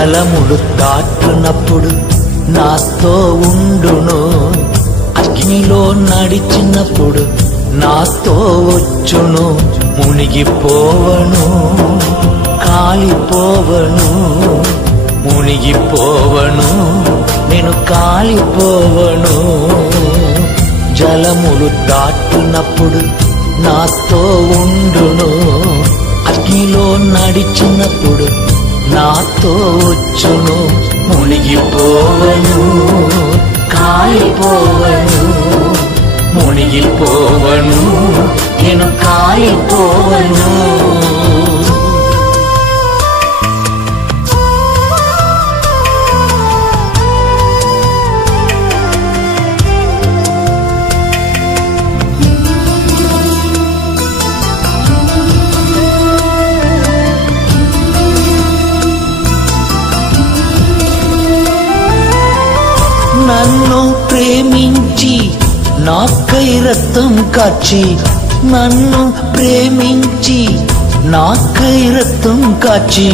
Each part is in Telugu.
జలములు దాటునప్పుడు నాతో ఉండును, అగ్నిలో నడిచినప్పుడు నాతో వచ్చును. మునిగిపోవను, కాలిపోవను, మునిగిపోవను, నేను కాలిపోవను. జలములు దాటునప్పుడు నాతో ఉండును, అగ్నిలో నడిచినప్పుడు నాతో వచ్చును. మునిగిపోవను, కాలిపోవను, మునిగిపోవను, నేను కాలిపోవను. నన్ను ప్రేమించి నాకై రక్తం కార్చి, నన్ను ప్రేమించి నాకై రక్తం కార్చి,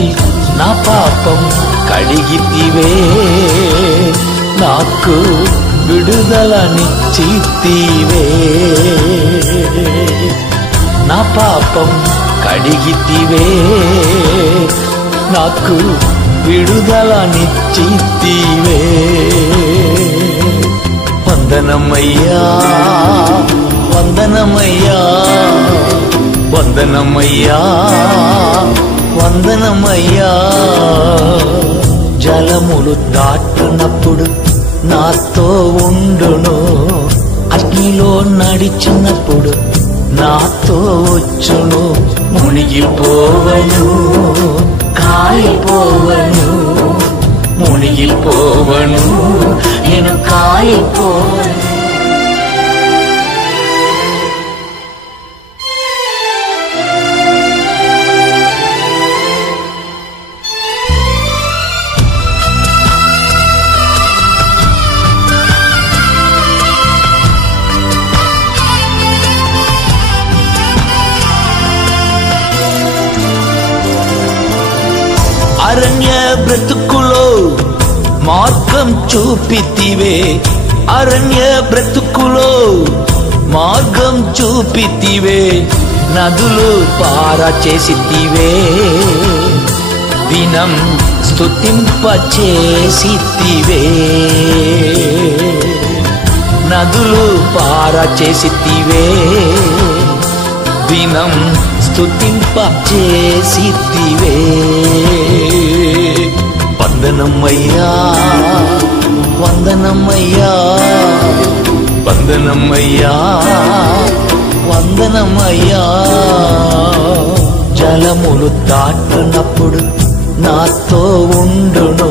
నా పాపం కడిగితివే, నాకు విడుదలనిచ్చితివే. నా పాపం కడిగితివే, నాకు విడుదలనిచ్చితివే. వందనమయ్యా, వందనమయ్యా, వందనమయ్యా, వందనమయ్యా. జలములు దాటునప్పుడు నాతో ఉండును, అగ్నిలో నడిచినప్పుడు నాతో వచ్చును. మునిగిపోవను, కాలిపోవను, మునిగిపోవను, నేను కాలిపోవను. అరణ్య బ్రతుకులో మార్గం చూపితివే, అరణ్య బ్రతుకులో మార్గం చూపితివే. నదులు పార చేసితివే, దినం స్తుతింపచేసితివే. నదులు పార చేసితివే, దినం స్తుతింపచేసితివే. వందనమయ్యా, వందనమయ్యా, వందనమయ్యా, వందనమయ్యా. జలములు దాటునప్పుడు నాతో ఉండును,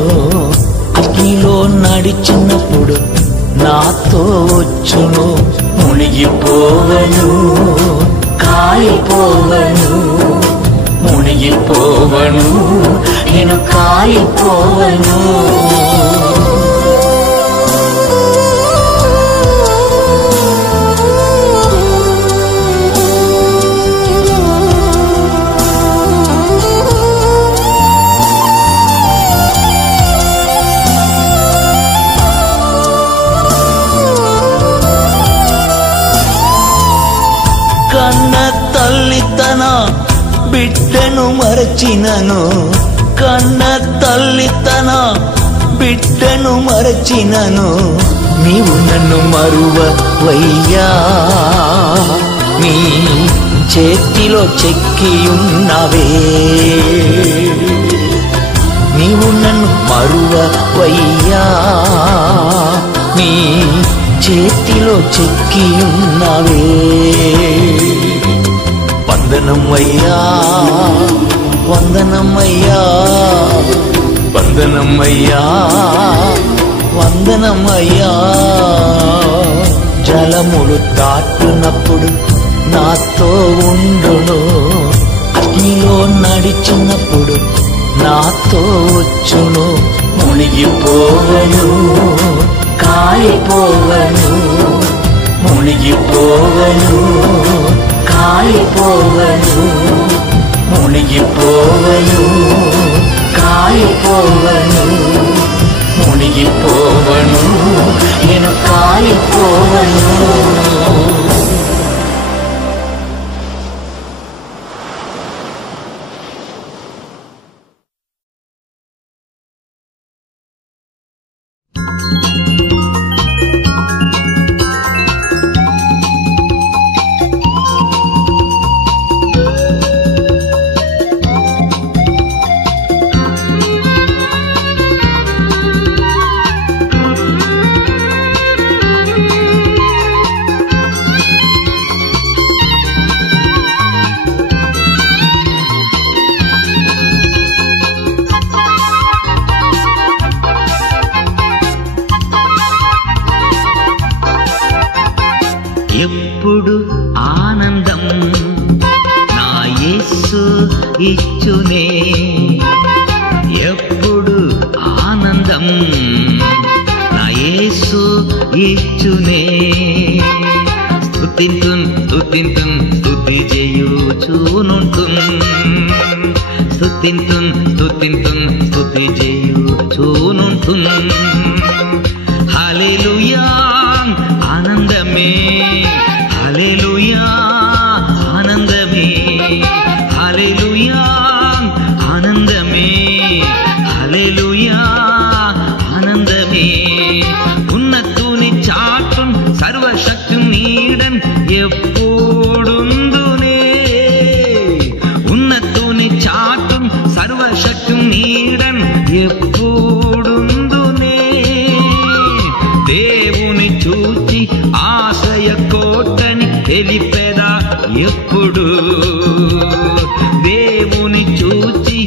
అగ్నిలో నడిచినప్పుడు నాతో వచ్చును. మునిగిపోవను, కాలిపోవను, మునిగిపోవను, నేను కాలిపోవను. కన్న తల్లి తన బిడ్డను మరచినను, కన్న తల్లి తన బిడ్డను మరచినను. నీవు నన్ను మరువవయ్యా, నీ చేతిలో చెక్కియున్నవే. నీవు నన్ను మరువవయ్యా, నీ చేతిలో చెక్కియున్నవే. వందనమయ్యా, వందనమయ్యా, వందనమయ్యా, వందనమయ్యా. జలములు దాటునప్పుడు నాతో ఉండును, అగ్నిలో నడిచినప్పుడు నాతో వచ్చును. మునిగిపోవను, కాలిపోవను, మునిగిపోవను, కాలిపోవను, మునిగిపోవను, కాలిపోవను, మునిగిపోవను, నేను కాలిపోవను. ఎప్పుడు ఆనందం నా యేసు ఇచ్చునే, ఎప్పుడు ఆనందం నా యేసు ఇచ్చునే. స్తుతింతున్ స్తుతింతున్ స్తుతి చేయుచునుంటున్, స్తుతింతున్ స్తుతింతున్ స్తుతి చేయుచునుంటున్. హల్లెలూయా ఆనందమే, హల్లెలూయా ఆనందమే, హల్లెలూయా ఆనందమే, హల్లెలూయా ఆనందమే. ఉన్నతుని చాటున్ సర్వశక్తి నీడన్ ఎప్పుడుందునే, ఉన్నతుని చాటున్ సర్వశక్తి నీడన్ ఎప్పుడుందునే. దేవుని చూచి ఆశయ కోటని తెలిపెదా ఎప్పుడు, దేవుని చూచి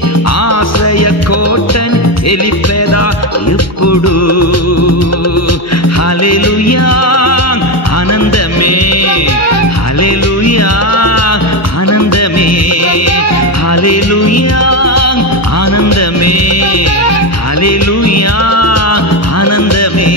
ఆశయ కోటని తెలిపెదా ఎప్పుడు. హల్లెలూయా ఆనందమే, హల్లెలూయా ఆనందమే, హల్లెలూయా ఆనందమే, హల్లెలూయా ఆనందమే.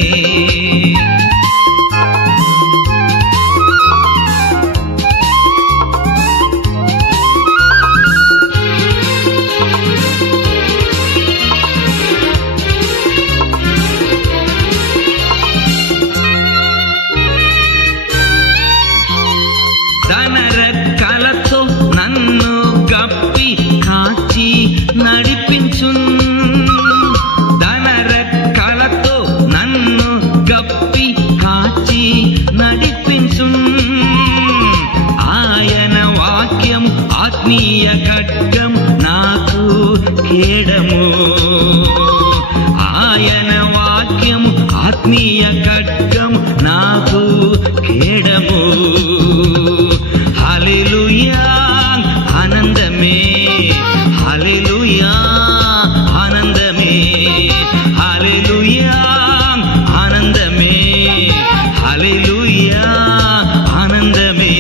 తన రెక్కలతో నన్ను కప్పి కాచి నడిపించున్, తన రెక్కలతో నన్ను కప్పి కాచి నడిపించున్. ఆయన వాక్యం ఆత్మీయ ఖడ్గం నాకు కేడము, ఆయన వాక్యం ఆత్మీయ ఖడ్గం నాకు కేడము. హల్లెలూయా ఆనందమే, హల్లెలూయా ఆనందమే, హల్లెలూయా ఆనందమే, హల్లెలూయా ఆనందమే.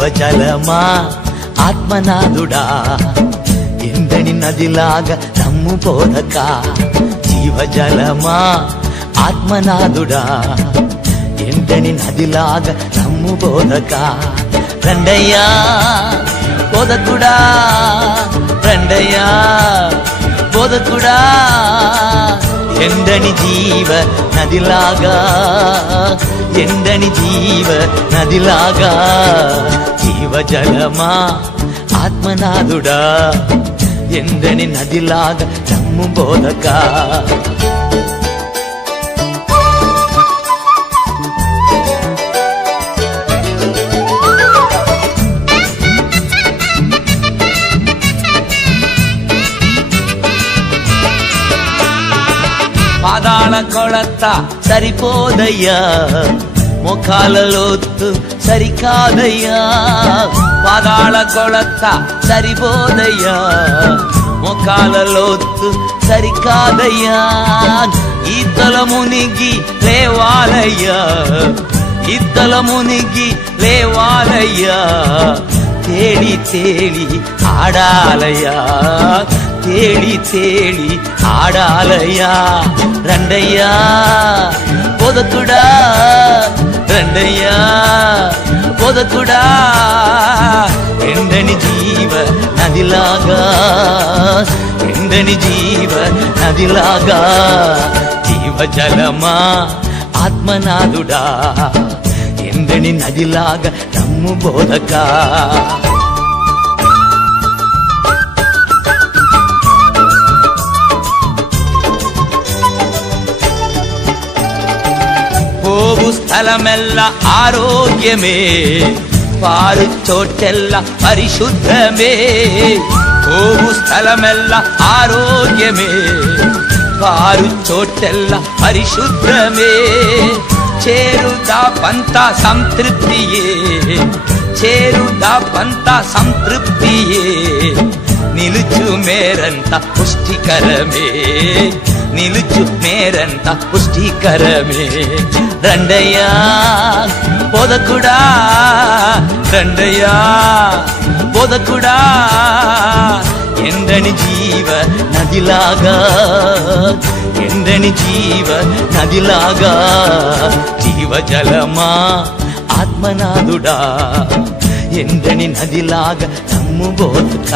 జీవజలమా ఆత్మనాథుడా ఎండని నదిలాగా నమ్ము బోధక జీవజలమా ఆత్మనాథుడా ఎండని నదిలాగా నమ్ము బోధక రండయ్యా బోధకుడా రండయ్యా బోధకుడా ఎండని జీవ నదిలాగా ఎండని జీవ నదిలాగా జీవజలమా ఆత్మనాథుడా ఎండని నదిలాగా నమ్ము బోధక పాదాల కొలత సరిపోదయ్యా ముఖాల లోతు సరికాదయ్యా పాదాల కొలత సరిపోదయ్యా ముఖాల లోతు సరికాదయ్యా ఈతల మునిగి లేవాలయ్యా ఈతల మునిగి లేవాలయ్యా తేలి తేలి ఆడాలయ్యా తేలి తేలి ఆడాలయ్యా రండయ్యా బోధకుడా రండయ్యా బోధకుడా ఎండని జీవ నదిలాగా ఎండని జీవ నదిలాగా జీవజలమా ఆత్మనాథుడా ఎండని నదిలాగా నమ్ము బోధక పోవు స్థలమెల్ల ఆరోగ్యమే పారు చోటెల్ల పరిశుద్ధమే పోవు స్థలమెల్ల ఆరోగ్యమే పారు చోటెల్ల పరిశుద్ధమే చేరుదా పంత సంతృప్తియే చేరుదా పంత సంతృప్తియే నిలుచు మేరంత పుష్టికరమే నిలుచు మేరంత పుష్టికరమే రండయ్యా బోధకుడా రండయ్యా బోధకుడా ఎండని జీవ నదిలాగా ఎండని జీవ నదిలాగా జీవజలమా ఆత్మనాథుడా ఎండని నదిలాగా నమ్ము బోధక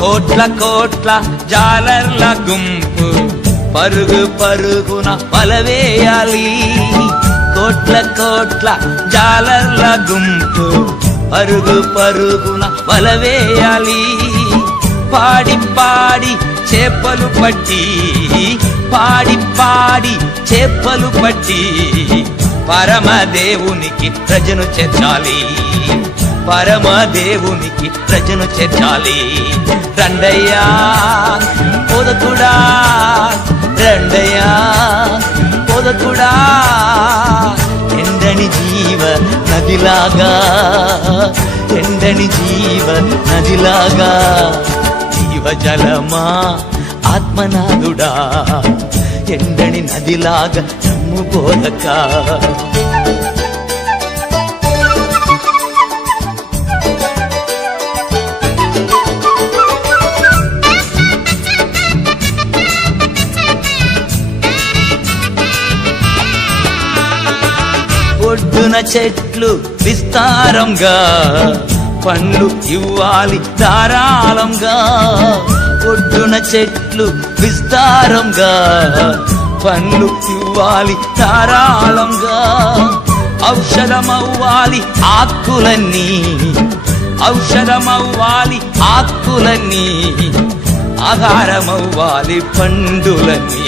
కోట్ల కోట్ల జాలర్ల గుంపు పరుగు పరుగున వలవేయాలి కోట్ల కోట్ల జాలర్ల గుంపు పరుగు పరుగున వలవేయాలి పాడి పాడి చేపలు పట్టి పాడి పాడి చేపలు పట్టి పరమదేవునికి ప్రజను చేర్చాలి పరమదేవునికి ప్రజను చేర్చాలి రండయ్యా బోధకుడా రండయ్యా బోధకుడా ఎండని జీవ నదిలాగా ఎండని జీవ నదిలాగా జీవజలమా ఆత్మనాథుడా ఎండని నదిలాగా నమ్ము బోధక ఒడ్డున చెట్లు విస్తారంగా పండ్లు ఇవ్వాలి ధారాళంగా ఒడ్డున చెట్లు విస్తారంగా పండ్లు ఇవ్వాలి ధారాళంగా ఔషధమవ్వాలి ఆకులన్నీ ఔషధమవ్వాలి ఆకులన్నీ ఆహారమవ్వాలి పండులన్నీ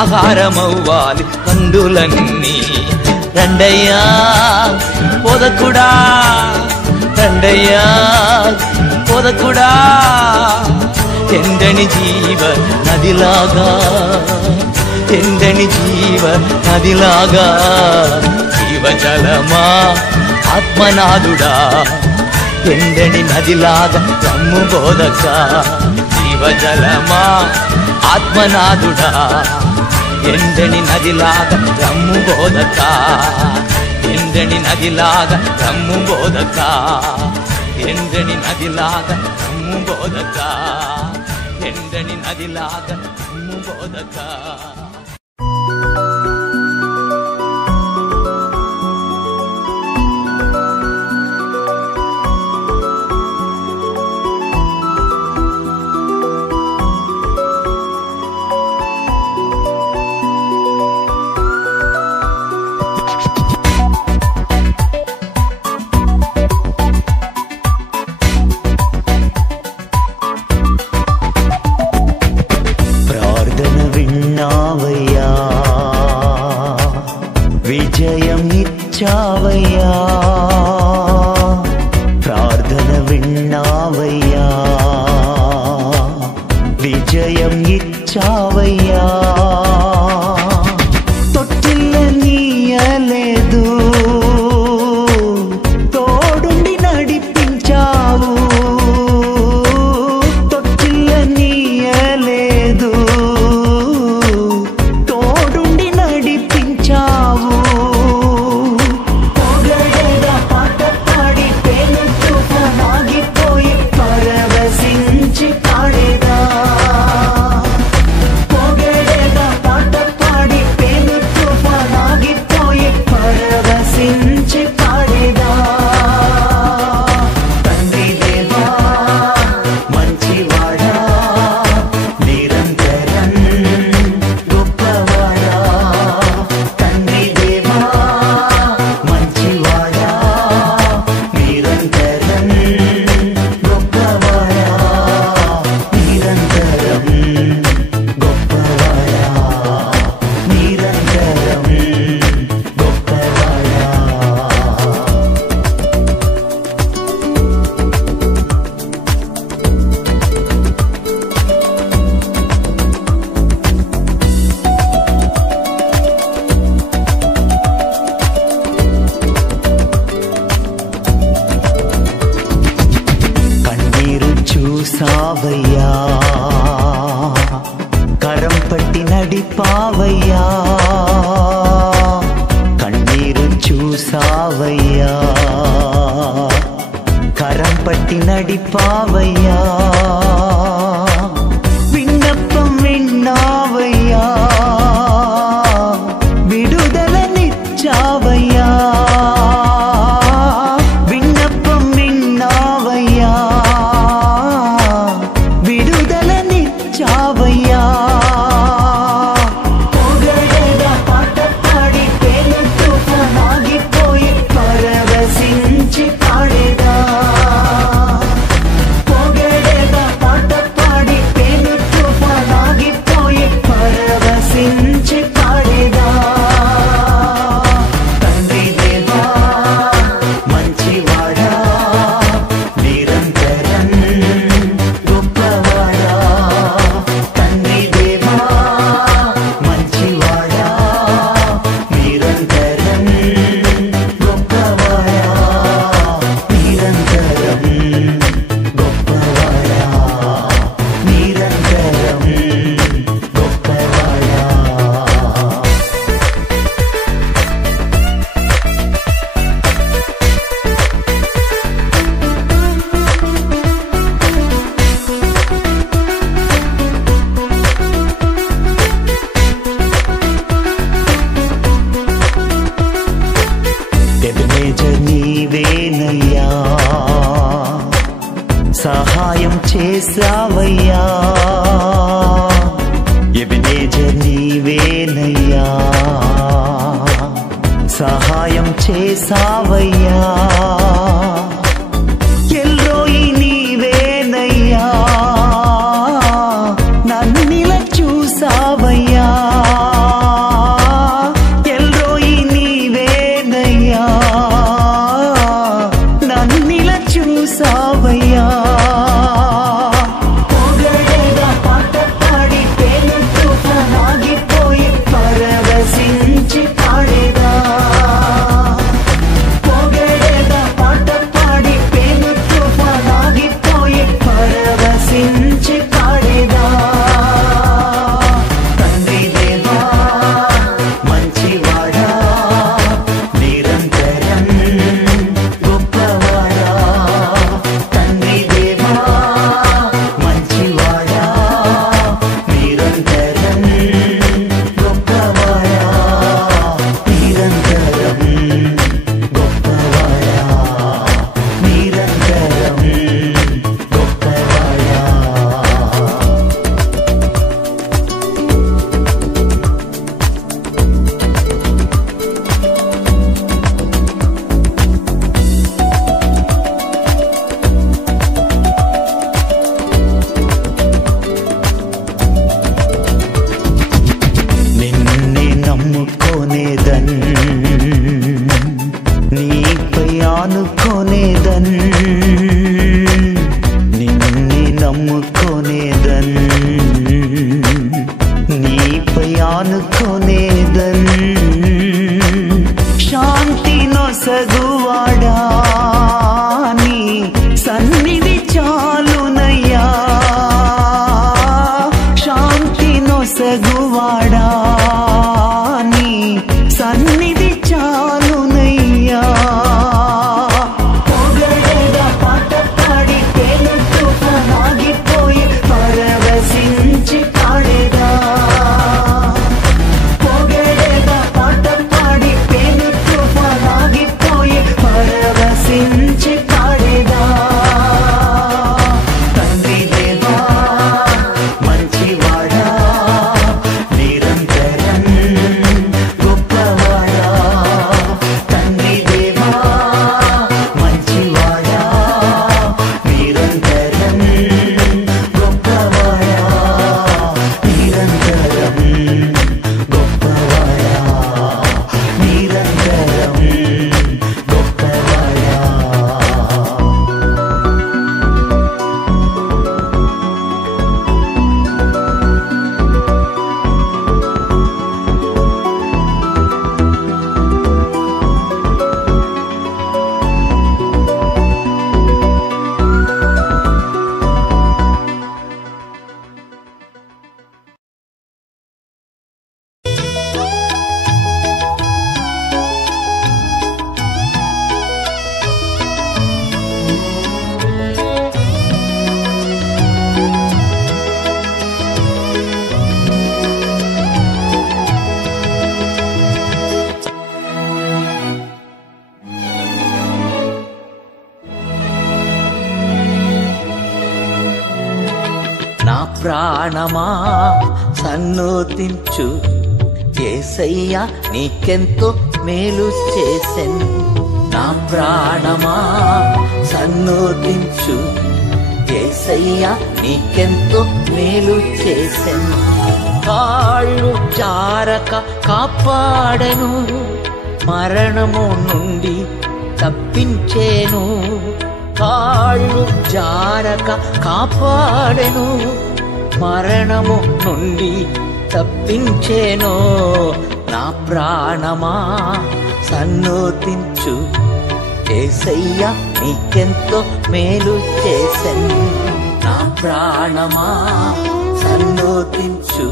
ఆహారమవ్వాలి పండులన్నీ రండయ్యా బోధకుడా రండయ్యా బోధకుడా ఎండని జీవ నదిలాగా, ఎండని జీవ నదిలాగా, జీవజలమా ఆత్మనాథుడా, ఎండని నదిలాగా రమ్ము బోధక, జీవజలమా ఆత్మనాథుడా, ఎండని నదిలాగా రమ్ము బోధక, ఎండని నదిలాగా రమ్ము బోధక, ఎండని నదిలాగా రమ్ము బోధక, ఎండని నదిలాగా రమ్ము బోధక. విజయం ఇచ్చావయ్యా, ప్రార్థన విన్నావయ్యా, విజయం ఇచ్చావయ్యా, తొట్టిల్ల నీయలేదు, తోడుండి నడిపించావు, తొట్టిల్ల నీయలేదు, తోడుండి నడిపించావు, పొగడేదా పాట పాడి పేరు తుఫానాగిపోయి పరవశించి పాడేదా, పొగడేదా పాట పాడి పేరు తుఫానాగిపోయి పరవశించి పాడేదా, తండ్రి దేవా మంచివాడా, నిరంతరం గొప్పవాడా, తండ్రి దేవా మంచివాడా, నిరంతరం గొప్పవాడా, నిరంతరం గొప్పవాడా, నిరంతరం గొప్పవాడా. కన్నీరు చూసావయ్యా, కరం పట్టి నడిపావయ్యా, కన్నీరు చూసావయ్యా, కరం పట్టి నడిపావయ్యా, విన్నప్పం విన్నావయ్యా, విడుదలనిచ్చావయ్యా, విన్నప్పం విన్నావయ్యా, విడుదలనిచ్చావయ్యా, పొగడేదా పాట పాడి పేరు తుఫానాగిపోయి పరవశించి పాడేదా, పొగడేదా పాట పాడి పేరు తుఫానాగిపోయి పరవశించి పాడేదా, తండ్రి దేవా మంచివాడా, నిరంతరం గొప్పవాడా, తండ్రి దేవా మంచివాడా, నిరంతరం గొప్పవాడా, నిరంతరం గొప్పవాడా, నిరంతరం గొప్పవాడా. ఎబెనేజర్ నీవేనయ్యా, సహాయం చేసావయ్యా, ఎబెనేజర్ నీవేనయ్యా, సహాయం చేసావయ్యా, ఎల్రోయి నీవేనయ్యా, నన్నిలా చూసావయ్యా, ఎల్రోయి నీవేనయ్యా, నన్నిలా చూసావయ్యా, పొగడే నమ్ముకొనేదన్ నీపై ఆనుకొనేదన్ శాంతి నొసగువాడా నీ సన్నిధి చాలునయ్యా శాంతి నొసగువాడా నీ సన్నిధి చాలునయ్యా పొగడేగా పాట పాడి పేలు తుఫానాగిపోయి పరవశించి పాడేదా పొగడేగా పాట పాడి పేలు తుఫానాగిపోయి పరవశించి పాడేదా తండ్రి దేవా మంచివాడా నిరంతరం గొప్పవాడా తండ్రి దేవా మంచివాడా నిరంతరం గొప్పవాడా నిరంతరం గొప్పవాడా నిరంతరం గొప్పవాడా నా ప్రాణమా సన్నోతించు యేసయ్యా నీకెంతో మేలు చేసెన్ నా ప్రాణమా సన్నోతించు యేసయ్యా నీకెంతో మేలు చేసెన్ కాళ్ళు జారక కాపాడెను మరణము నుండి తప్పించేను కాళ్ళు జారక కాపాడెను మరణము నుండి తప్పించేను నా ప్రాణమా సన్నోతించు యేసయ్యా నీకెంతో మేలు చేసెన్ నా ప్రాణమా సన్నోతించు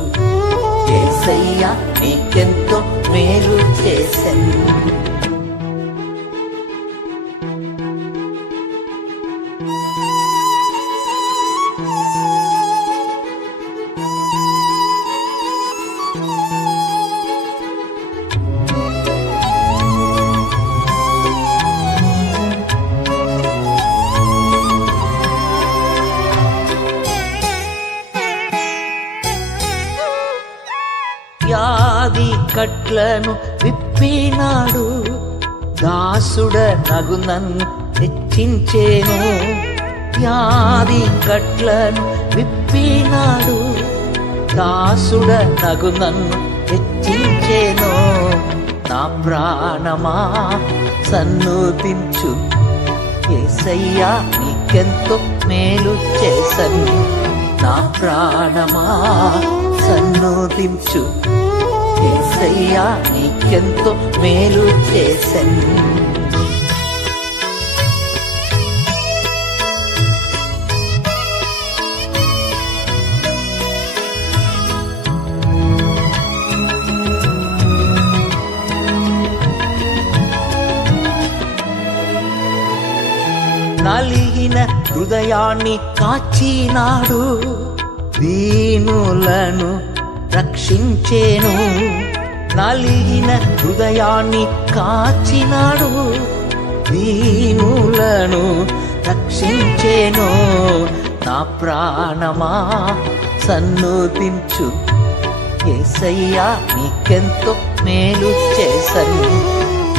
యేసయ్యా నీకెంతో మేలు చేసెన్ వ్యాధి కట్లను విప్పినాడు దాసుడ నగు నన్ను హెచ్చించేను వ్యాధి కట్లను విప్పినాడు దాసుడ నగు నన్ను హెచ్చించేను నా ప్రాణమా సన్నోతించు యేసయ్యా నీకెంతో మేలు చేసెన్ నా ప్రాణమా సన్నోతించు యేసయ్యా నీకెంతో మేలు చేసెన్ నలిగిన హృదయాన్ని కాచినాడు దీనులను రక్షించేను నలిగిన హృదయాన్ని కాచినాడు దీనులను రక్షించేను నా ప్రాణమా సన్నోతించు యేసయ్యా నీకెంతో మేలు చేసెన్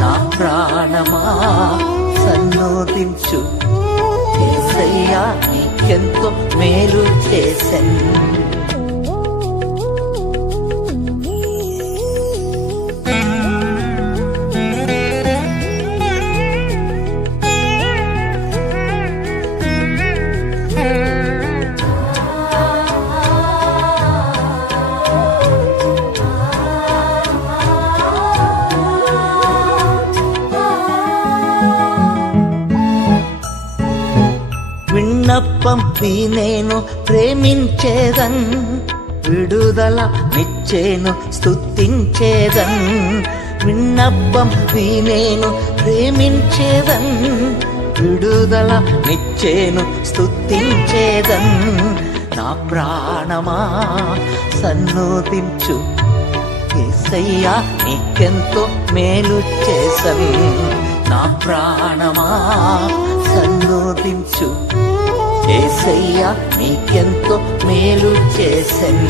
నా ప్రాణమా సన్నోతించు యేసయ్యా నీకెంతో మేలు చేసెన్ విన్నప్పం నేను ప్రేమించేదన్, విడుదల నిచ్చేను స్తుతించేదన్. విన్నప్పం నేను ప్రేమించేదన్, విడుదల నిచ్చేను స్తుతించేదన్. నా ప్రాణమా సన్నుతించు, యేసయ్యా నీకెంతో మేలు చేసన్. నా ప్రాణమా సన్నుతించు, యేసయ్యా నీకెంతో మేలు చేసన్.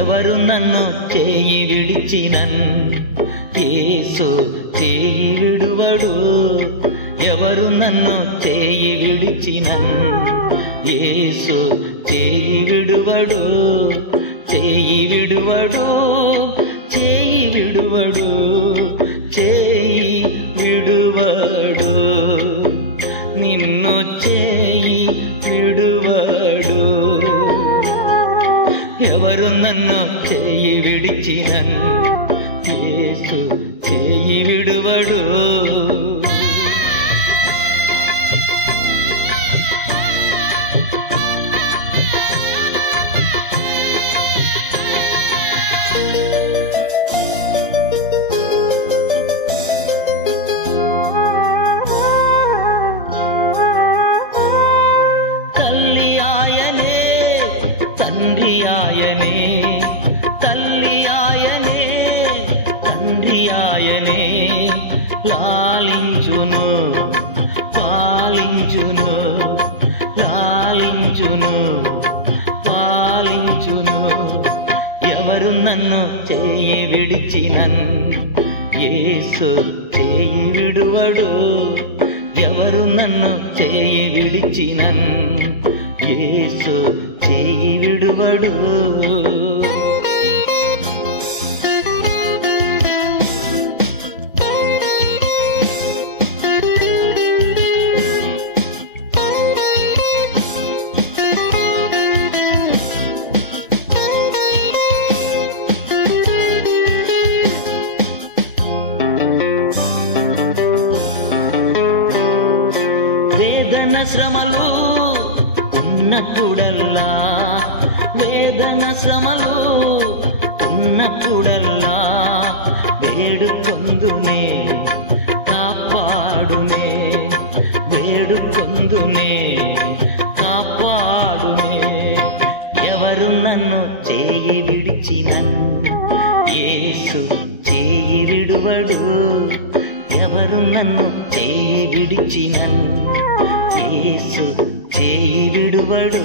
ఎవరు నన్ను చేయి విడిచినన్, యేసు చేయి విడువడు. ఎవరు నన్ను చేయి విడిచినన్, యేసు చేయి విడువడు. చేయి విడువడు, చేయి విడువడు, చేయి విడువడు. నిన్ను చేయి విడువడు. ఎవరు నన్ను చేయి విడిచినన్, యేసు చేయి విడువడు. తల్లి ఆయనే, తండ్రి ఆయనే, తల్లి ఆయనే, తండ్రి ఆయనే. లాలించును, పాలించును, లాలించును, పాలించును. ఎవరు నన్ను చేయి విడిచినన్, యేసు చేయి విడువడు. ఎవరు నన్ను చేయి విడిచినన్, యేసు చేయి విడువడు. వేదన శ్రమలు ఉన్నప్పుడల్లా, వేదన శ్రమలు ఉన్నప్పుడల్లా వేడుకొందునే, కాపాడునే, వేడుకొందునే, కాపాడునే. ఎవరు నన్ను చేయి విడిచినన్, యేసు చేయి విడువడు. ఎవరు నన్ను చేయి విడిచినన్, యేసు చేయి విడువడు.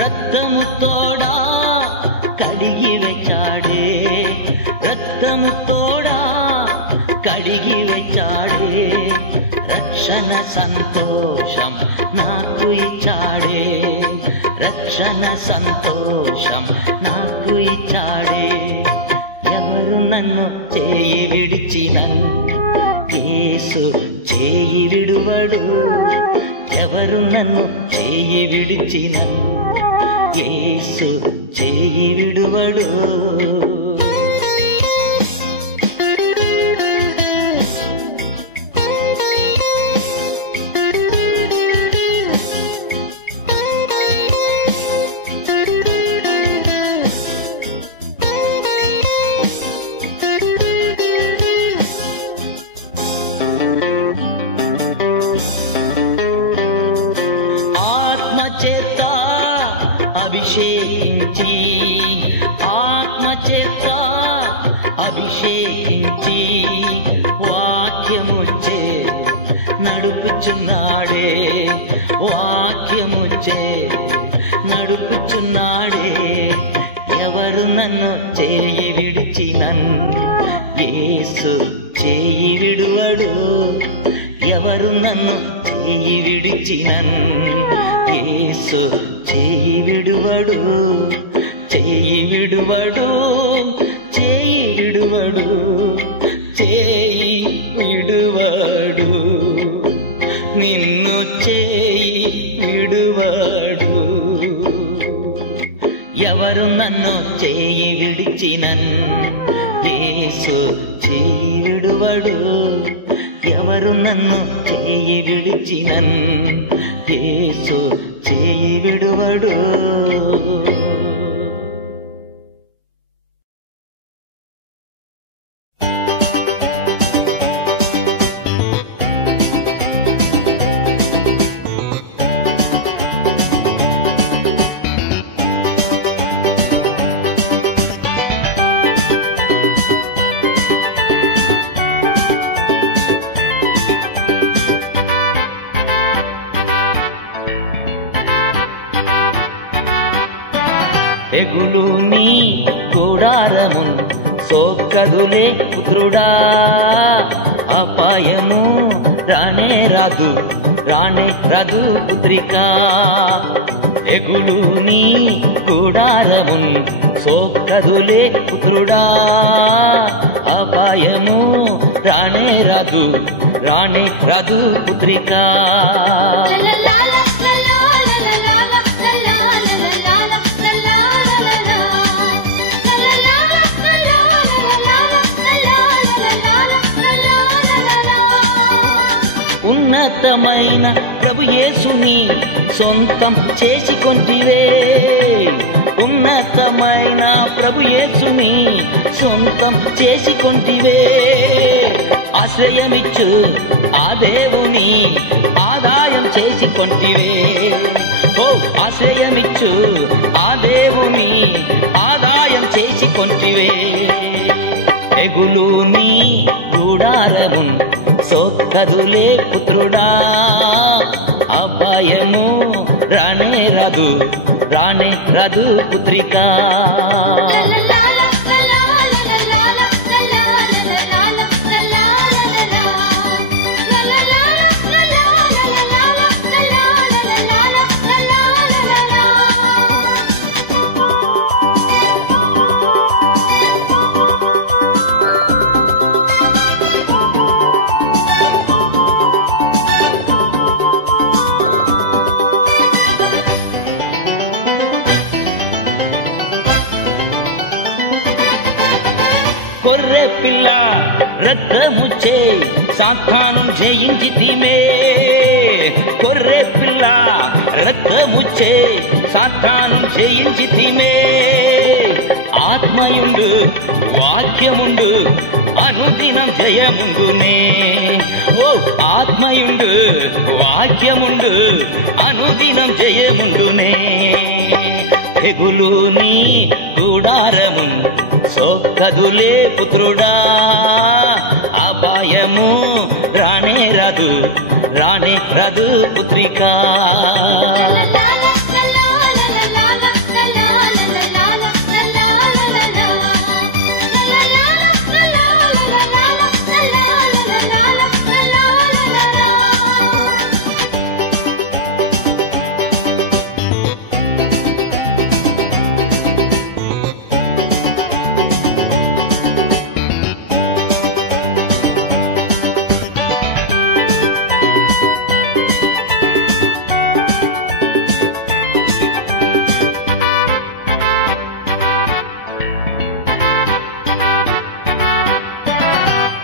రక్తము తోడా కడిగి వెచ్చాడే, రక్తము తోడా కడిగి వెచ్చాడే. రక్షణ సంతోషం నాకు ఇచ్చాడే, రక్షణ సంతోషం నాకు ఇచ్చాడే. ఎవరు నన్ను చేయి విడిచినన్, యేసు చేయి విడువడు. ఎవరు నన్ను చేయి విడిచినన్, యేసు చేయి విడువడు. ఆత్మచేత అభిషేకించి, ఆత్మచేత అభిషేకించి వాక్యముచ్చే నడుపుచున్నాడే, వాక్యముచ్చే నడుపుచున్నాడే. ఎవరు నన్ను చేయి విడిచినన్ యేసు చేయి విడువడు, ఎవరు నన్ను చేయి విడిచినన్ యేసు చేయి విడువడు, చేయి విడువడు, చేయి విడువడు, చేయి విడువడు, నిన్ను చేయి విడువడు. ఎవరు నన్ను చేయి విడిచినన్ యేసు చేయి విడువడు, ఎవరు నన్ను చేయి విడిచినన్ యేసు చేయి విడువడు. ఎగులు నీ గుడారమున్ సోకదులే పుత్రుడా, అపాయము రానే రాదు, రానే రాదు పుత్రికా. ఎగులు నీ గుడారమున్ సోకదులే పుత్రుడా, అపాయము రానే రాదు, రానే రాదు పుత్రికా. ఉన్నతమైన ప్రభు యేసుని సొంతం చేసుకొంటివే, ఉన్నతమైన ప్రభు యేసుని సొంతం చేసుకొంటివే. ఆశ్రయమిచ్చు ఆ దేవుని ఆదాయం చేసుకొంటివే, ఓ ఆశ్రయమిచ్చు ఆ దేవుని ఆదాయం చేసుకొంటివే. ఎగులు నీ గుడారమున్ సోకదులే పుత్రుడా, అభయము రానే రాదు, రానే రాదు పుత్రికా. గొర్రె పిల్ల రక్తముచ్చే సాతాను జయించితిమే, గొర్రె పిల్ల రక్తముచ్చే సాతాను జయించితిమే. ఆత్మయుండు వాక్యముండు అనుదినం జయముందునే, ఓ ఆత్మయుండు వాక్యముండు అనుదినం జయముందునే. తెగులు నీ గుడారమున్ సోకదులే పుత్రుడా, అపాయము రానే రాదు, రానే రాదు పుత్రికా.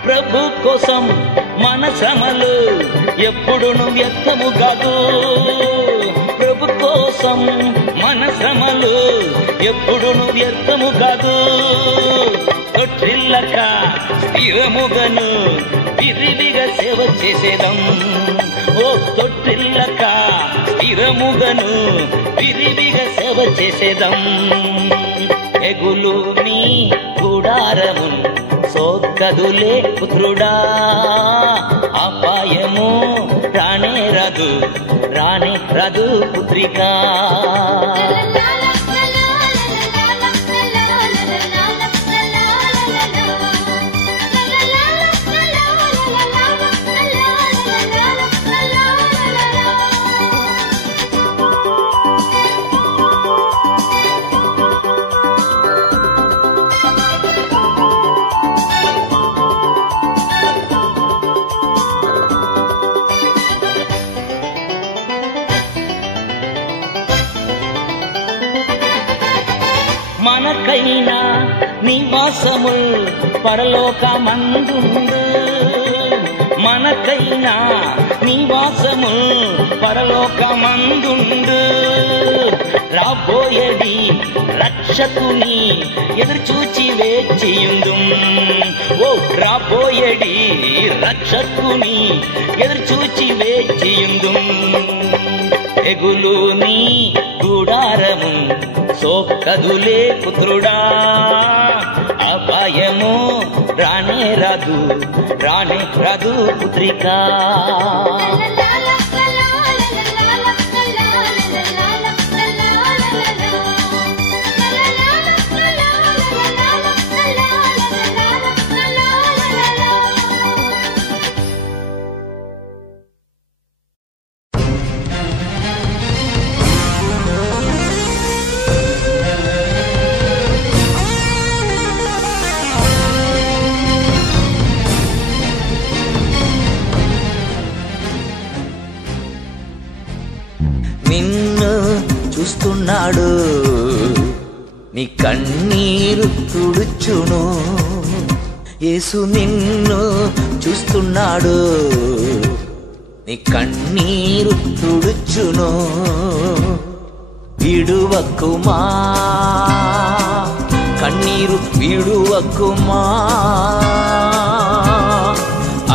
ప్రభు కోసం మన శ్రమలు ఎప్పుడును వ్యర్థము కాదు, ప్రభు కోసం మన శ్రమలు ఎప్పుడును వ్యర్థము కాదు. తొట్టిల్లక స్థిరముగను విరివిగా సేవ చేసేదం, ఓ తొట్టిల్లక స్థిరముగను విరివిగా సేవ చేసేదం. ఎగులు నీ గుడారమున్ సోకదులే పుత్రుడా, అపాయము రానే రాదు, రానే రాదు పుత్రికా. మనకైనా నివాసముల్ పరలోకమందుండు, మనకైనా నివాసముల్ పరలోకమందుండు. రాబోయేది రక్షకుని ఎదురుచూచి వేచియుందు, ఓ రాబోయేది రక్షకుని ఎదురుచూచి వేచియుందు. ఎగులుని గుడారము సోకదులే పుత్రుడా, అపాయము రానే రాదు, రానే రాదు పుత్రికా. నిన్ను చూస్తున్నాడు, నీ కన్నీరు తుడుచును. యేసు నిన్ను చూస్తున్నాడు, నీ కన్నీరు తుడుచును. విడువకుమా కన్నీరు విడువకుమా,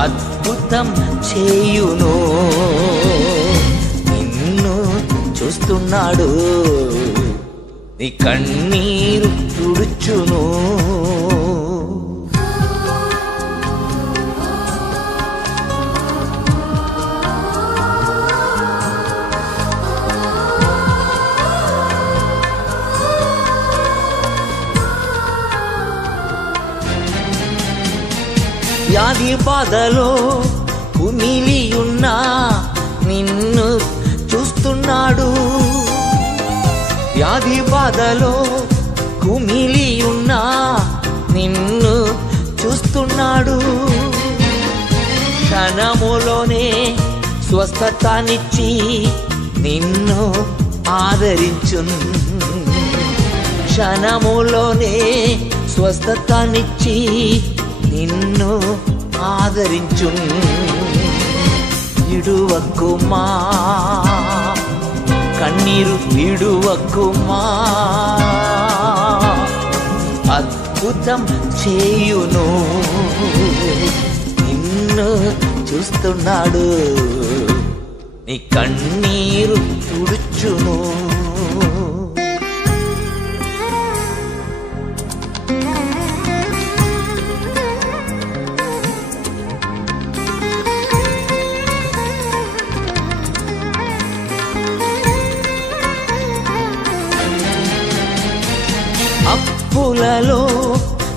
అద్భుతం చేయును. చూస్తున్నాడు, నీ కన్నీరు తుడుచును. వ్యాధి బాధలో కుమిలియున్నా నిన్ను చూస్తున్నాడు, వ్యాధి బాధలో కుమిలియున్నా నిన్ను చూస్తున్నాడు. క్షణములోనే స్వస్థతనిచ్చి నిన్ను ఆదరించును, క్షణములోనే స్వస్థతనిచ్చి నిన్ను ఆదరించును. విడువకుమా కన్నీరు విడువకుమా, అద్భుతం చేయును. నిన్ను చూస్తున్నాడు, నీ కన్నీరు తుడుచును. అప్పులలో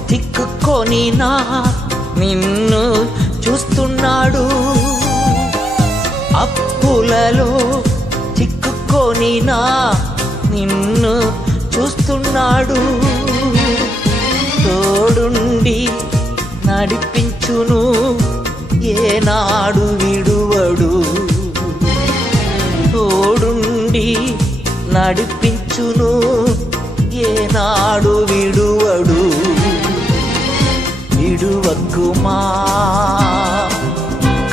చిక్కుకొనినా నిన్ను చూస్తున్నాడు, అప్పులలో చిక్కుకొనినా నిన్ను చూస్తున్నాడు. తోడుండి నడిపించును, ఏనాడు విడువడు. తోడుండి నడిపించును, ఏనాడు విడువడు. విడువకుమా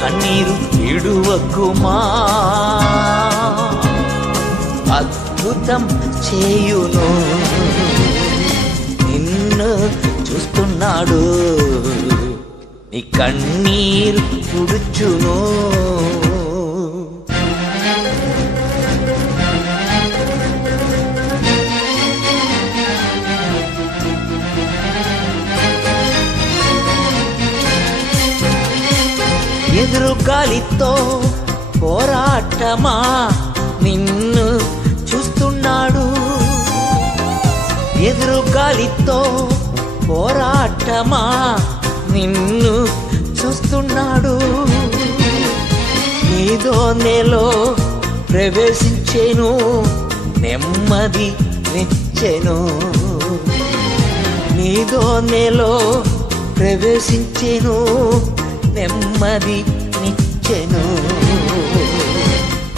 కన్నీరు విడువకుమా, అద్భుతం చేయును. నిన్ను చూస్తున్నాడు, నీ కన్నీరు తుడుచును. ఎదురుగాలితో పోరాటమా నిన్ను చూస్తున్నాడు. ఎదురుగాలితో పోరాటమా నిన్ను చూస్తున్నాడు. నీదో నేలో ప్రవేశించెను, నెమ్మది నిచ్చెను. నీదో నేలో ప్రవేశించెను, నెమ్మది నిచ్చెను.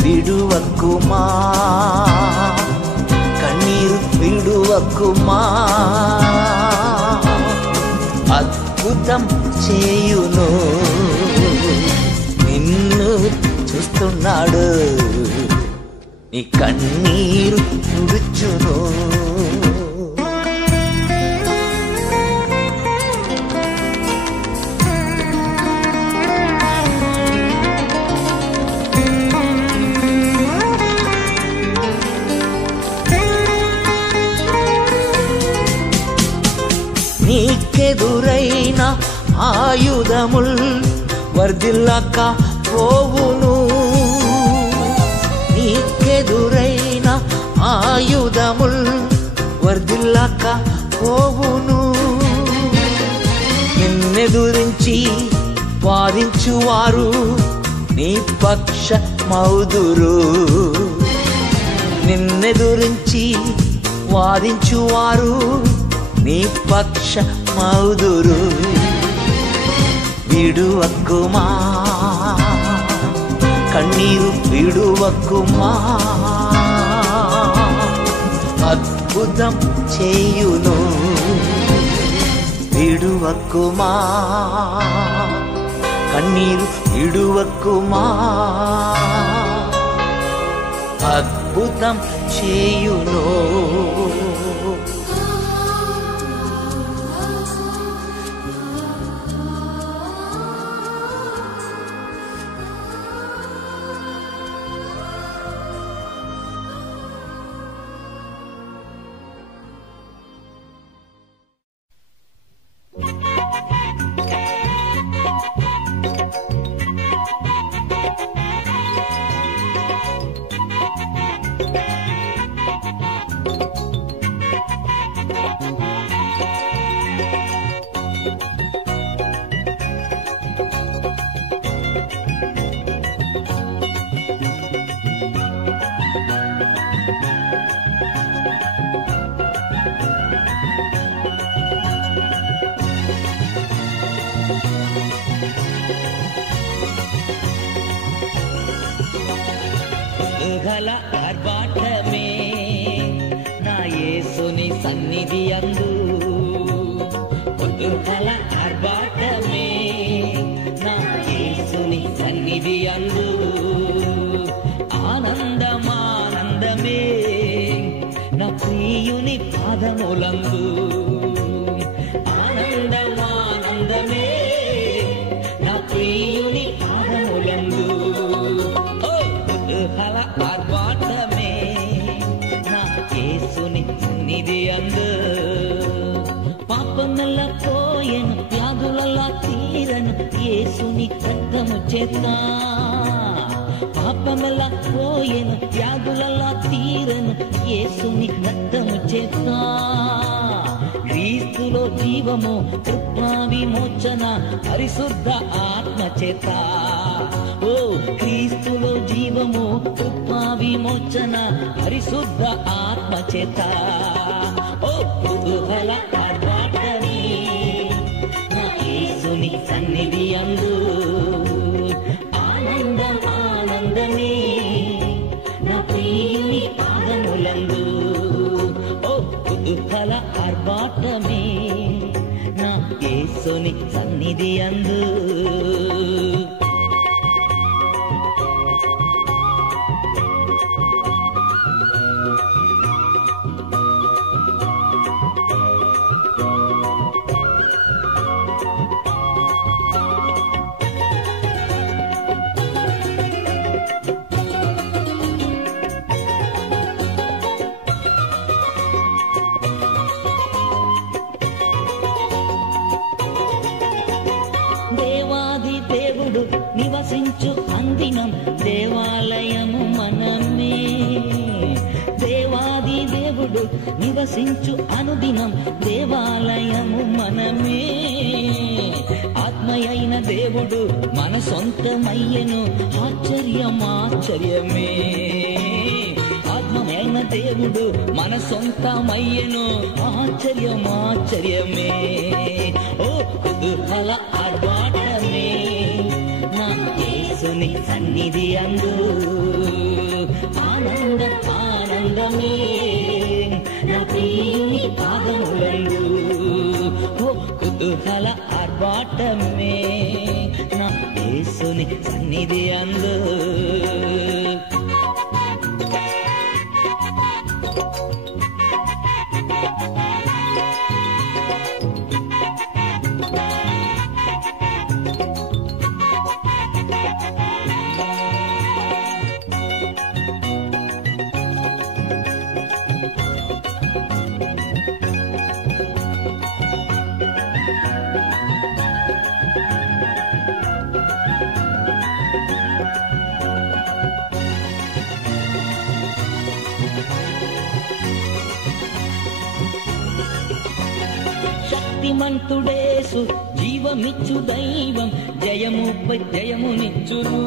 విడువకుమా కన్నీరు విడువకుమా, అద్భుతం చేయును. నిన్ను చూస్తున్నాడు, నీ కన్నీరు తుడుచును. నీకెదురైన ఆయుధముల్ వర్ధిల్లక పోవును. నీకెదురైన ఆయుధముల్ వర్ధిల్లక పోవును. నిన్నెదురించి వాదించువారు నీ పక్షమౌదురు. నిన్నెదురించి వాదించువారు నీ పక్షమౌదురు. విడువకుమా కన్నీరు విడువకుమా, అద్భుతం చేయును. విడువకుమా కన్నీరు విడువకుమా, అద్భుతం చేయును. గల ఆర్భాటమే నా యేసుని సన్నిధి అందు. గల ఆర్భాటమే నా యేసుని సన్నిధి అందు. ఆనందమానందమే నా ప్రియుని పాదములందు. ఆనందమానందమే నా ప్రియుని పాదములందు. ఆర్భాటమే నా యేసుని సన్నిధి అందు. పాపమెల్ల పోయెను, వ్యాధులలా తీరను యేసుని రక్తము చేత. పాపమెల్ల పోయెను, వ్యాధులలా తీరను యేసుని రక్తము చేత. క్రీస్తులో జీవము, కృపా విమోచన, పరిశుద్ధ ఆత్మ చేత. ఓ క్రీస్తులో జీవము, కృపా విమోచన, పరిశుద్ధ ఆత్మ చేత. ఓ కుతూహల ఆర్భాటమే నా యేసుని సన్నిధి అందు. ఆనందం ఆనందమే నా ప్రియుని పాదములందు. ఓ కుతూహల ఆర్భాటమే నా యేసుని సన్నిధి అందు. దేవాది నివసించు అనుదినం దేవాలయము మనమే. ఆత్మయైన దేవుడు మన సొంతమయ్యను, ఆశ్చర్యమే. ఆత్మయైన దేవుడు మన సొంతమయ్యను, ఆశ్చర్యమే. ఓ కుతూహల ఆర్భాటమే నా యేసుని సన్నిధి అందు, ఆనందమే నా ప్రియుని పాదములందు. ఓ కుతూహల ఆర్భాటమే నా యేసుని సన్నిధి అందు. శక్తిమంతుడేసు జీవమిచ్చు దైవం, జయముపై జయమునిచ్చును.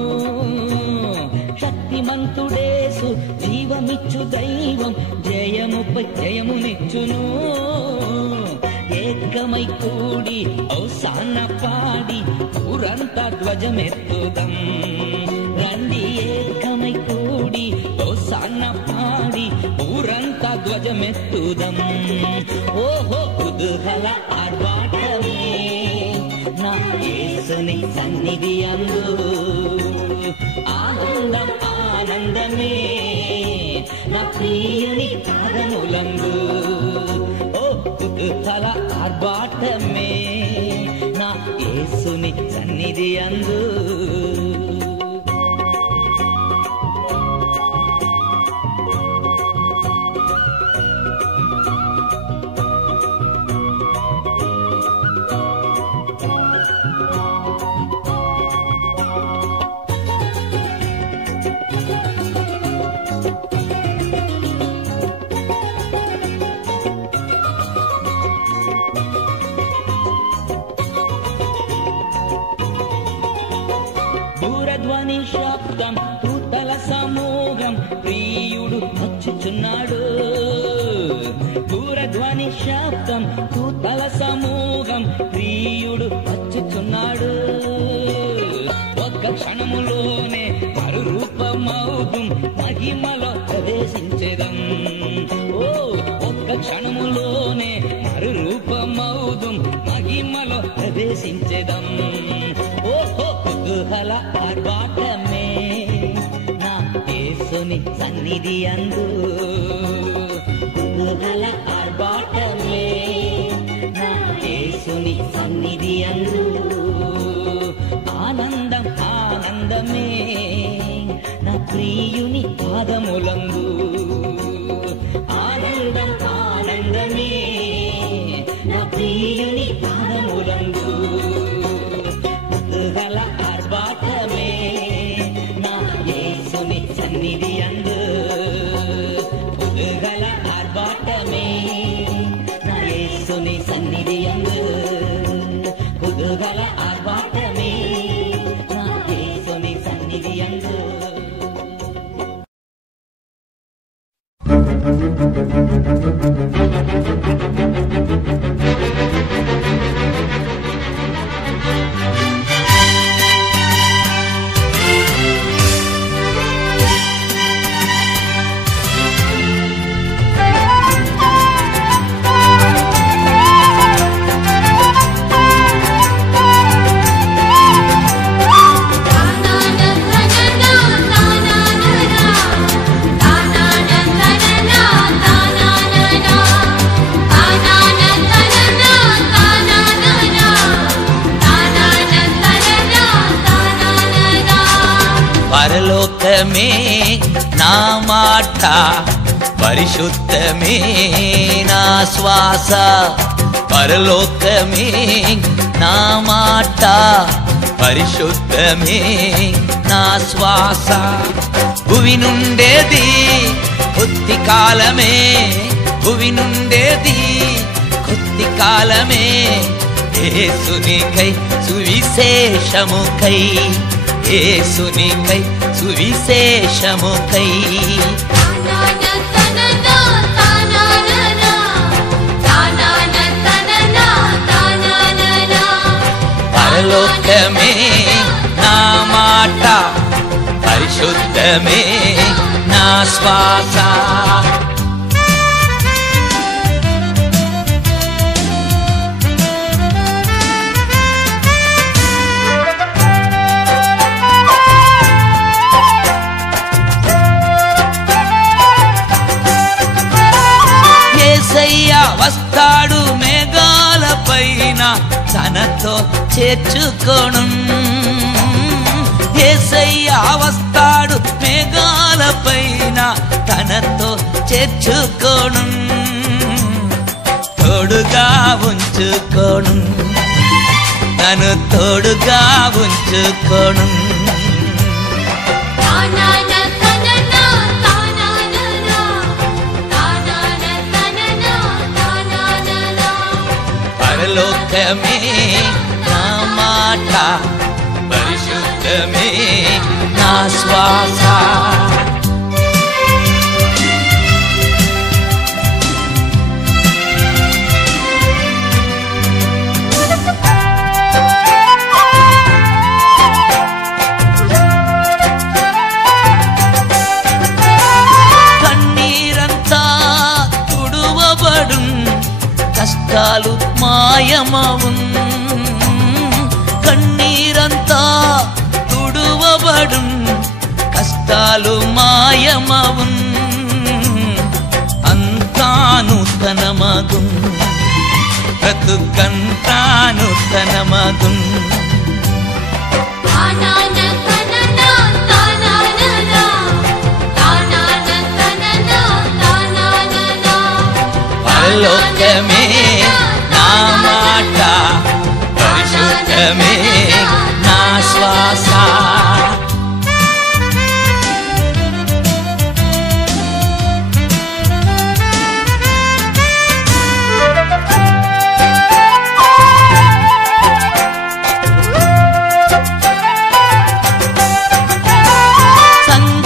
శక్తిమంతుడేసు జీవమిచ్చు దైవం, జయముపై జయమునిచ్చును. ఏకమై కూడి ఔసాన పాడి ఊరంతా ధ్వజమెత్తుదం. రండి ఏకమై కూడి ఔసాన పాడి ఊరంతా ధ్వజమెత్తుదం. ఓహో కుతూహల ఆర్భాటమే నా యేసుని సన్నిధి అందు, ఆనందమే నా ప్రియుని పాదములందు. ఓ కుతూహల ఆర్భాటమే నా యేసుని సన్నిధి అందు. దూరధ్వని శబ్దం దూతల సమూహం ప్రియుడు వచ్చుచున్నాడు. దూరధ్వని శబ్దం దూతల సమూహం ప్రియుడు వచ్చుచున్నాడు. ఒక్క క్షణములోనే మరురూపమౌదుం, మహిమలో ప్రవేశించెదం. ఓ ఒక్క క్షణములోనే మరురూపమౌదుం, మహిమలో ప్రవేశించెదం. ఓహో కుతూహల ఆర్భాటమే నా యేసుని సన్నిధి అందు. కుతూహల ఆర్భాటమే నా యేసుని సన్నిధి అందు. ఆనందమే నా ప్రియుని పాదములందు. ఆనందమే నా ప్రియుని పాదములందు. కుతూహల ఆర్భాటమే నా యేసుని సన్నిధి అందు. కుతూహల ఆర్భాటమే నా యేసుని సన్నిధి అందు. కుతూహల ఆర్భాటమే నా యేసుని సన్నిధి అందు. పరలోకమే నా మాట, పరిశుద్ధమే నా శ్వాస. పరలోకమే నా మాట, పరిశుద్ధమే నా శ్వాస. భువి నుండేది కొద్ది కాలమే, భువి నుండేది కొద్ది కాలమే యేసునికై సువిశేషముకై యేసునికై సువిశేషముకై పరలోకమే నా మాట పరిశుద్ధమే నా శ్వాస యేసయ్య వస్తాడు మేఘాల పైన తనతో చేర్చుకోను యేసయ్య వస్తాడు మేఘాల పైన తనతో చేర్చుకోను తోడుగా ఉంచుకోను తను తోడుగా ఉంచుకోను పరలోకమే నా మాట పరిశుద్ధమే నా శ్వాస కన్నీరంతా తుడువబడు కష్టాలు మాయమవున్ కన్నీరంతా తుడువబడు కష్టాలు మాయమవున్ అంతా నూతనమగున్ బ్రతుకంతా నూతనమగున్ పరలోకమే నా మాట పరిశుద్ధమే నా శ్వాస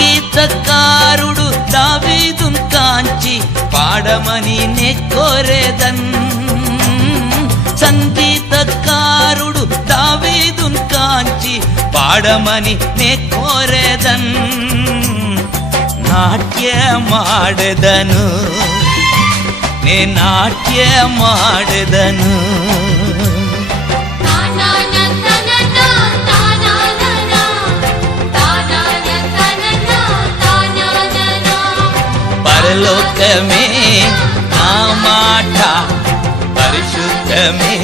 సంగీతకారుడు దావీదును కాంచి పాడమని నే కోరేదన్ సంగీతకారుడు దావీదును కాంచి పాడమని నే కోరేదన్ నాట్యమాడెదను నే నాట్యమాడెదను పరలోకమే నా మాట పరిశుద్ధమే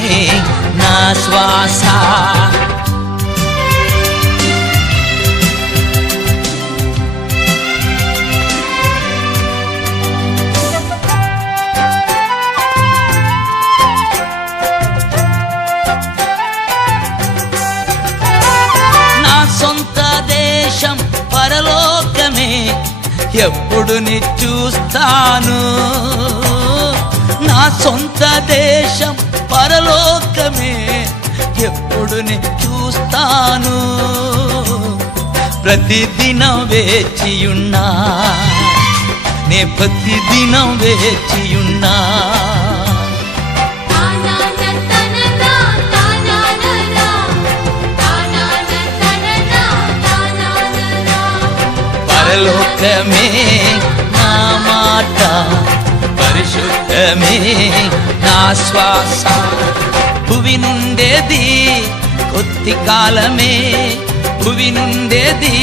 నా శ్వాస నా సొంత దేశం పరలోకమే ఎప్పుడు ని చూస్తాను నా సొంత దేశం పరలోకమే ఎప్పుడు ని చూస్తాను ప్రతిదినం వేచియున్నా నే ప్రతిదినం వేచియున్నా పరలోకమే నా మాట పరిశుద్ధమే నా శ్వాస భువి నుండేది కొద్ది కాలమే భువి నుండేది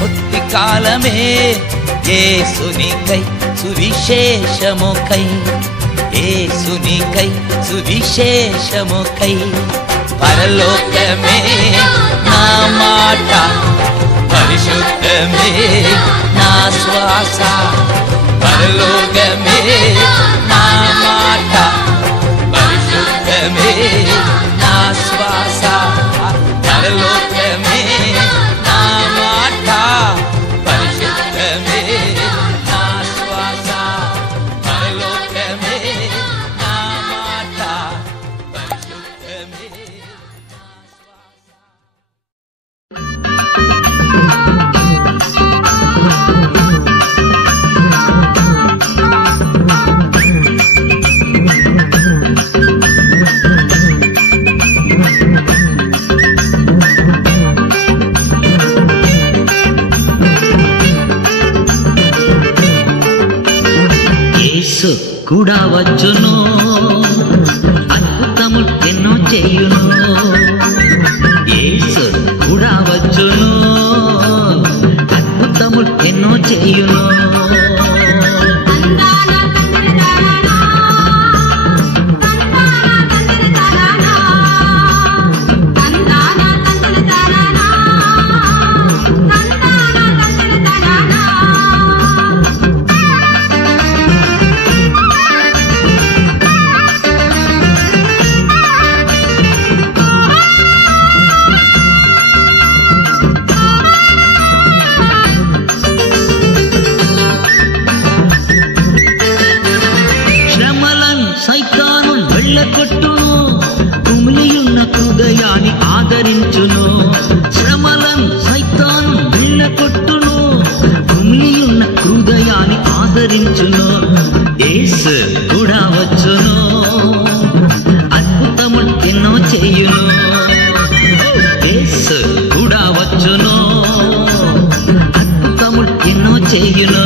కొద్ది కాలమే యేసునికై సువిశేషముకై యేసునికై సువిశేషముకై పరలోకమే నా మాట పరిశుద్ధమే నా శ్వాస పరలోకమే నా మాట పరిశుద్ధమే నా శ్వాస పరలోకమే నా మాట పరిశుద్ధమే నా శ్వాస పరలోకమే కూడా వచ్చును, అద్భుతములు ఎన్నో చేయును. యేసు కూడా వచ్చును, అద్భుతములు ఎన్నో చేయును. కొట్టును, కుమిలియున్న హృదయాన్ని ఆదరించును. శ్రమలను సైతాను వెళ్ళకొట్టును, కుమిలియున్న హృదయాన్ని ఆదరించును. యేసు కూడా వచ్చును, అద్భుతములు ఎన్నో చేయును. యేసు కూడా వచ్చును, అద్భుతములు ఎన్నో చేయును.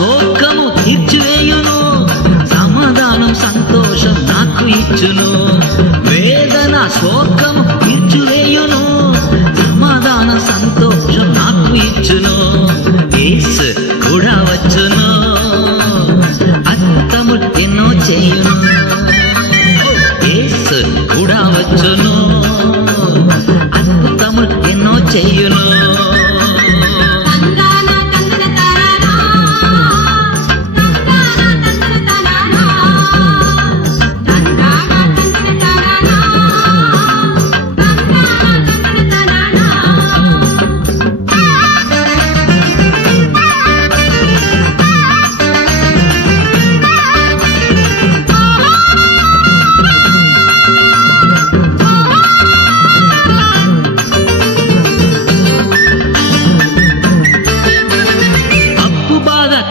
శోకము తీర్చివేయును, సమాధానం సంతోషం నాకు ఇచ్చును. వేదన శోకము తీర్చివేయును, సమాధానం సంతోషం నాకు ఇచ్చును. యేసు కూడా వచ్చును, అద్భుతములు ఎన్నో చేయును. యేసు కూడా వచ్చును, అద్భుతములు ఎన్నో చేయును.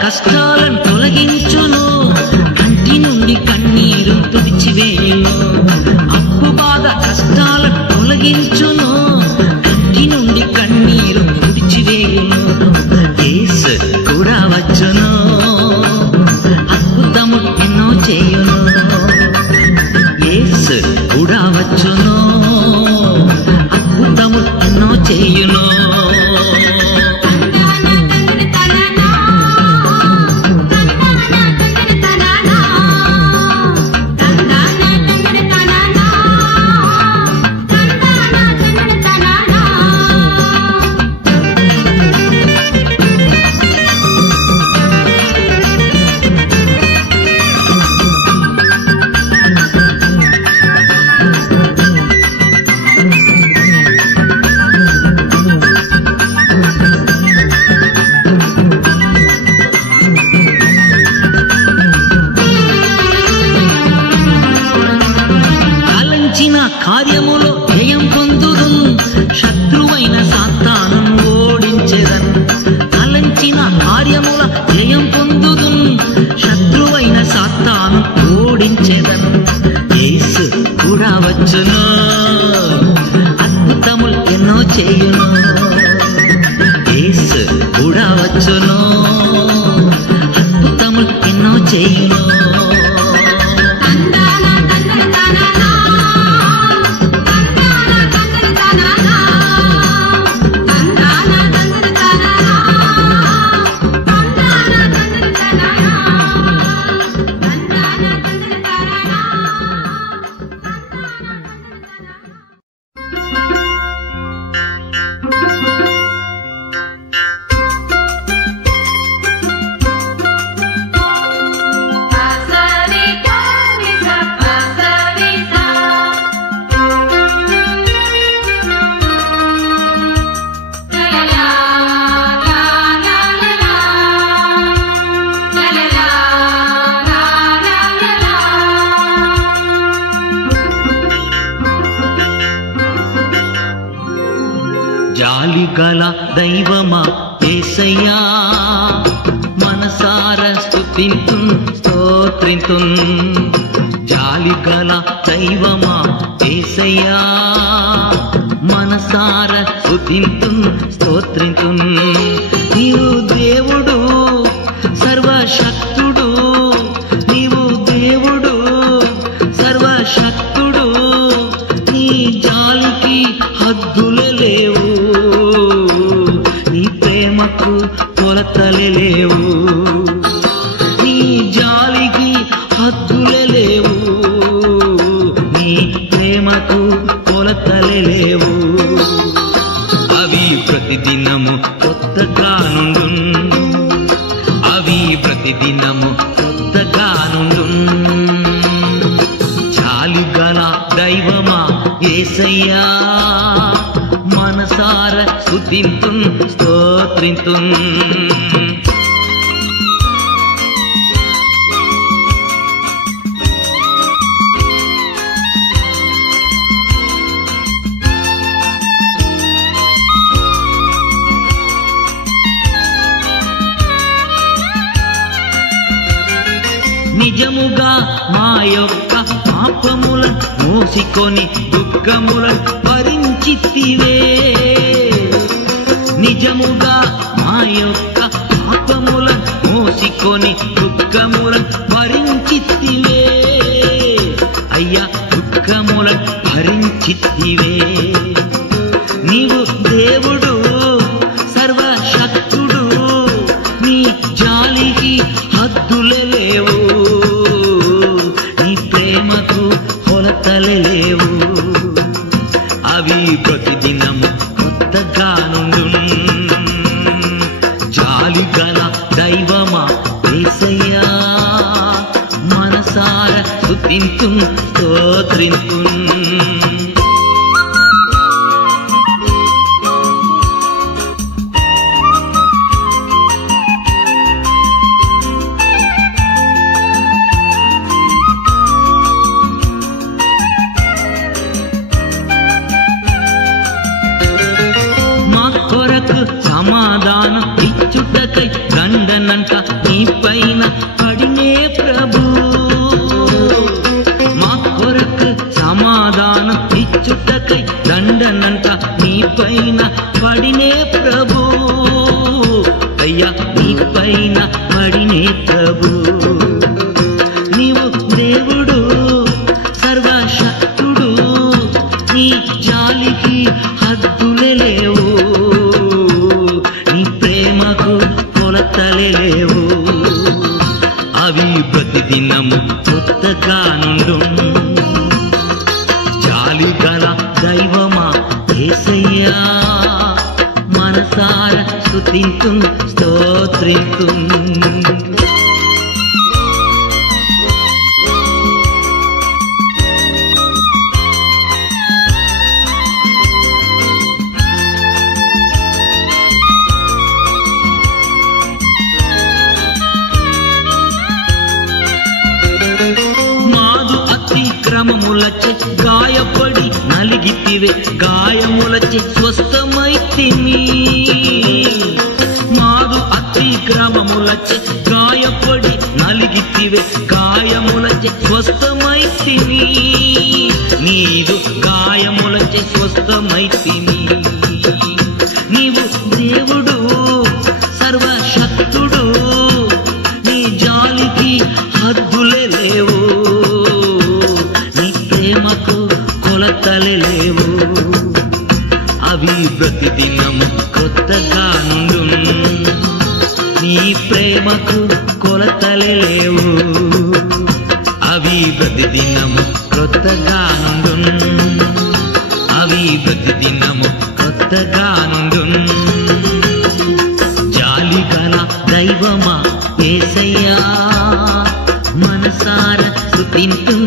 కష్టాలను తొలగించును, కంటి నుండి కన్నీరు తుడిచివేయును. అప్పు బాధ కష్టాలను తొలగించును, కంటి నుండి కన్నీరు తుడిచివేయును. యేసు కూడా వచ్చును, అద్భుతములు ఎన్నో చేయును. యేసు కూడా వచ్చును, అద్భుతములు ఎన్నో చేయును. కార్యములో జయం పొందుదున్, శత్రువైన సాతాను ఓడించెదన్. తలంచిన కార్యముల జయం పొందుదున్, శత్రువైన సాతాను ఓడించెదన్. యేసు కూడా వచ్చును, అద్భుతములు ఎన్నో చేయును. యేసు కూడా వచ్చును, అద్భుతములు ఎన్నో చేయును. గల దైవమా యేసయ్యా మనసార స్తుతింతున్ స్తోత్రింతున్ జాలి గల దైవమా యేసయ్యా మనసార స్తుతింతున్ స్తోత్రింతున్ నీవు దేవుడు సర్వశక్తుడు నీవు దేవుడు సర్వశక్తుడు నీ జాలికి హద్దులే లేవు నీ ప్రేమకు కొలతలే లేవు నీ జాలికి హద్దులే లేవు నీ ప్రేమకు కొలతలే లేవు అవి ప్రతిదినము కొత్తగా నుండు అవి ప్రతిదినము కొత్తగానుండు చాలి గల దైవమా యేసయ్యా మనసార స్తుతింతున్ స్తోత్రింతున్ నిజముగా మా యొక్క పాపములను మోసికొని దుఃఖములను భరించితివే నిజముగా మా యొక్క పాపములను మోసికొని దుఃఖములను భరించితివే అయ్యా దుఃఖములను భరించితివే నీవు దేవుడు సర్వశక్తుడు నీ జాలికి హద్దులే లేవు నీ ప్రేమకు కొలతలే లేవు అవి ప్రతిదినము కొత్తగానుండు జాలి గల దైవమా యేసయ్యా మనసార స్తుతింతున్ స్తోత్రింతున్ సమాధానం ఇచ్చుటకై దండనంట నీ పైన పడినే ప్రభు మా కొరకు సమాధానం ఇచ్చుటకై దండనంట నీ పైన పడినే ప్రభు అయ్యా నీ పైన పడినే ప్రభు నీవు దేవుడు సర్వశక్తుడు నీ జాలికి హద్దులే లేవు కొలతలే లేవు అవి ప్రతిదినము కొత్తగానుండు జాలి గల దైవమా యేసయ్యా మనసార స్తుతింతున్ స్తోత్రింతున్ అతిక్రమములచే గాయపడి నలిగితివే గాయములచే స్వస్థమైతిమి మాదు అతిక్రమములచే గాయపడి నలిగితివే గాయములచే స్వస్థమైతిమి నీవు గాయములచే స్వస్థమైతిమి నీవు దేవుడు సర్వశక్తుడు నీ జాలికి హద్దులే లేవు ప్రేమకు కొలతలే లేవు అవి ప్రతిదినము కొత్తగానుండు నీ ప్రేమకు కొలతలే లేవు అవి ప్రతిదినము కొత్తగానుండు అవి ప్రతిదినము కొత్తగానుండు జాలి గల దైవమా యేసయ్యా మనసార స్తుతింతున్